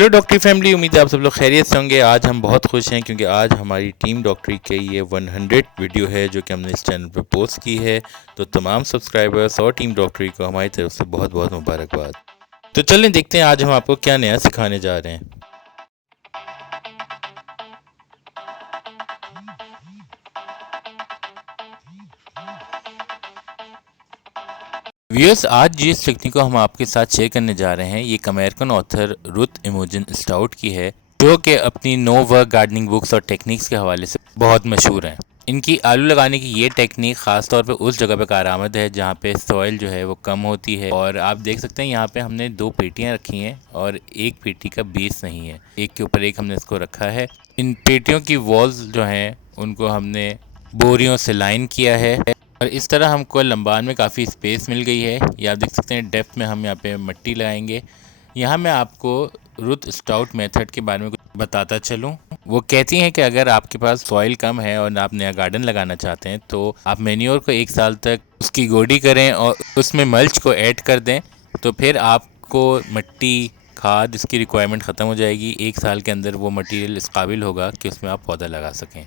Hello डॉक्टरी family, उम्मीद है आप सब लोग खैरियत से होंगे। आज हम बहुत खुश हैं क्योंकि आज हमारी टीम डॉक्टरी के ये 100 वीडियो है जो कि हमने इस चैनल पर पोस्ट की है। तो तमाम सब्सक्राइबर्स और टीम डॉक्टरी को हमारी तरफ से बहुत बहुत मुबारकबाद। तो चलें देखते हैं आज हम आपको क्या नया सिखाने जा रहे हैं। व्यूअर्स, आज जिस टेक्निक को हम आपके साथ शेयर करने जा रहे हैं ये अमेरिकन ऑथर रुथ इमोजन स्टाउट की है, जो कि अपनी नो वर्क गार्डनिंग बुक्स और टेक्निक्स के हवाले से बहुत मशहूर हैं। इनकी आलू लगाने की ये टेक्निक ख़ास तौर पे उस जगह पे कारआमद है जहाँ पे सॉइल जो है वो कम होती है। और आप देख सकते हैं यहाँ पे हमने 2 पेटियाँ रखी हैं और एक पेटी का बेस नहीं है, एक के ऊपर एक हमने इसको रखा है। इन पेटियों की वॉल्स जो हैं उनको हमने बोरियों से लाइन किया है और इस तरह हमको लंबान में काफ़ी स्पेस मिल गई है। ये आप देख सकते हैं डेप्थ में हम यहाँ पे मिट्टी लगाएंगे। यहाँ मैं आपको रुथ स्टाउट मेथड के बारे में कुछ बताता चलूँ। वो कहती हैं कि अगर आपके पास सॉइल कम है और आप नया गार्डन लगाना चाहते हैं तो आप मैन्योर को 1 साल तक उसकी गोडी करें और उसमें मल्च को ऐड कर दें, तो फिर आपको मिट्टी खाद इसकी रिक्वायरमेंट ख़त्म हो जाएगी। 1 साल के अंदर वो मटेरियल इस काबिल होगा कि उसमें आप पौधा लगा सकें।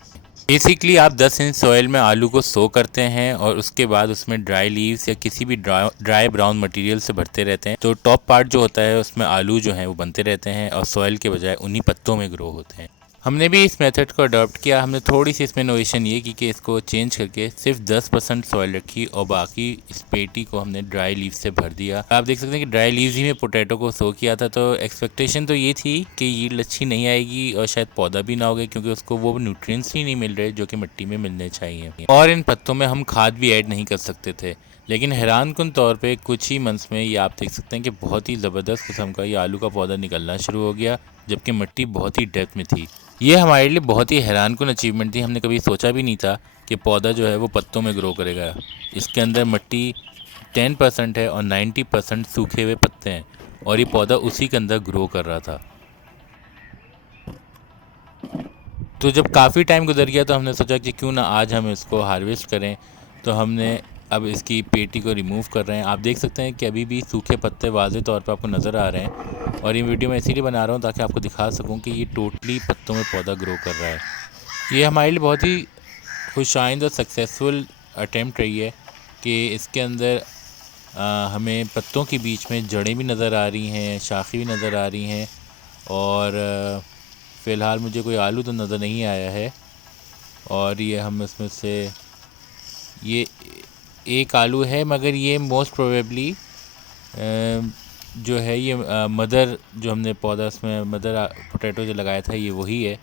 बेसिकली आप 10 इंच सॉइल में आलू को सो करते हैं और उसके बाद उसमें ड्राई लीव्स या किसी भी ड्राई ब्राउन मटेरियल से भरते रहते हैं, तो टॉप पार्ट जो होता है उसमें आलू जो हैं वो बनते रहते हैं और सॉइल के बजाय उन्हीं पत्तों में ग्रो होते हैं। हमने भी इस मेथड को अडॉप्ट किया। हमने थोड़ी सी इसमें इनोवेशन ये की कि इसको चेंज करके सिर्फ 10% सॉइल रखी और बाकी इस पेटी को हमने ड्राई लीव से भर दिया। आप देख सकते हैं कि ड्राई लीव्स ही में पोटैटो को सो किया था, तो एक्सपेक्टेशन तो ये थी कि यील्ड अच्छी नहीं आएगी और शायद पौधा भी ना होगा क्योंकि उसको वो न्यूट्रिएंट्स ही नहीं मिल रहे जो कि मिट्टी में मिलने चाहिए। और इन पत्तों में हम खाद भी ऐड नहीं कर सकते थे। लेकिन हैरानकुन तौर पे कुछ ही मंथ्स में ये आप देख सकते हैं कि बहुत ही ज़बरदस्त किस्म का ये आलू का पौधा निकलना शुरू हो गया, जबकि मिट्टी बहुत ही डेप्थ में थी। ये हमारे लिए बहुत ही हैरानकुन अचीवमेंट थी। हमने कभी सोचा भी नहीं था कि पौधा जो है वो पत्तों में ग्रो करेगा। इसके अंदर मिट्टी 10% है और 90% सूखे हुए पत्ते हैं और ये पौधा उसी के अंदर ग्रो कर रहा था। तो जब काफ़ी टाइम गुजर गया तो हमने सोचा कि क्यों ना आज हम इसको हार्वेस्ट करें। तो हमने अब इसकी पेटी को रिमूव कर रहे हैं। आप देख सकते हैं कि अभी भी सूखे पत्ते वाज़े तौर पे आपको नज़र आ रहे हैं और ये वीडियो मैं इसीलिए बना रहा हूँ ताकि आपको दिखा सकूँ कि ये टोटली पत्तों में पौधा ग्रो कर रहा है। ये हमारे लिए बहुत ही खुशाइंद और सक्सेसफुल अटैम्प्ट रही है कि इसके अंदर हमें पत्तों के बीच में जड़ें भी नज़र आ रही हैं, शाखें भी नज़र आ रही हैं और फ़िलहाल मुझे कोई आलू तो नज़र नहीं आया है। और ये हम इसमें से ये एक आलू है, मगर ये मोस्ट प्रोबेबली जो है ये मदर जो हमने पौधा इसमें मदर पोटैटो जो लगाया था ये वही है।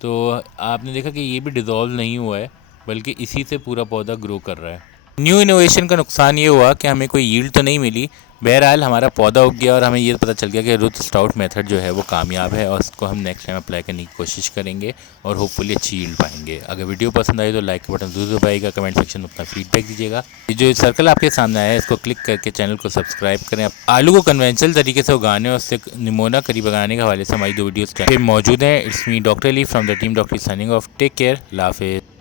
तो आपने देखा कि ये भी डिज़ोल्व नहीं हुआ है बल्कि इसी से पूरा पौधा ग्रो कर रहा है। न्यू इनोवेशन का नुकसान ये हुआ कि हमें कोई यील्ड तो नहीं मिली। बहरहाल हमारा पौधा उग गया और हमें ये पता चल गया कि रुथ स्टाउट मेथड जो है वो कामयाब है और उसको हम नेक्स्ट टाइम अप्लाई करने की कोशिश करेंगे और होपफुली अच्छी यील्ड पाएंगे। अगर वीडियो पसंद आई तो लाइक का बटन ज़रूर दबाइएगा, कमेंट सेक्शन में अपना फीडबैक दीजिएगा। ये जो सर्कल आपके सामने आया है इसको क्लिक करके चैनल को सब्सक्राइब करें। आलू को कन्वेंशनल तरीके से उगाने और उससे निमोना करीब लगाने के हवाले से हमारी 2 वीडियोज़ मौजूद हैं। It's me doctor Ali from the team doctor signing off. Take care, अल्लाह हाफिज़।